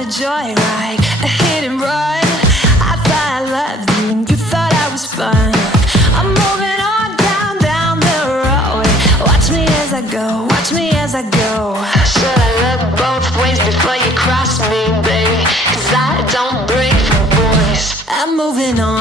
a joyride, a hit and run. I thought I loved you and you thought I was fun. I'm moving on down the road. Watch me as I go, watch me as I go. Should I look both ways before you cross me, baby? 'Cause I don't break for boys. I'm moving on.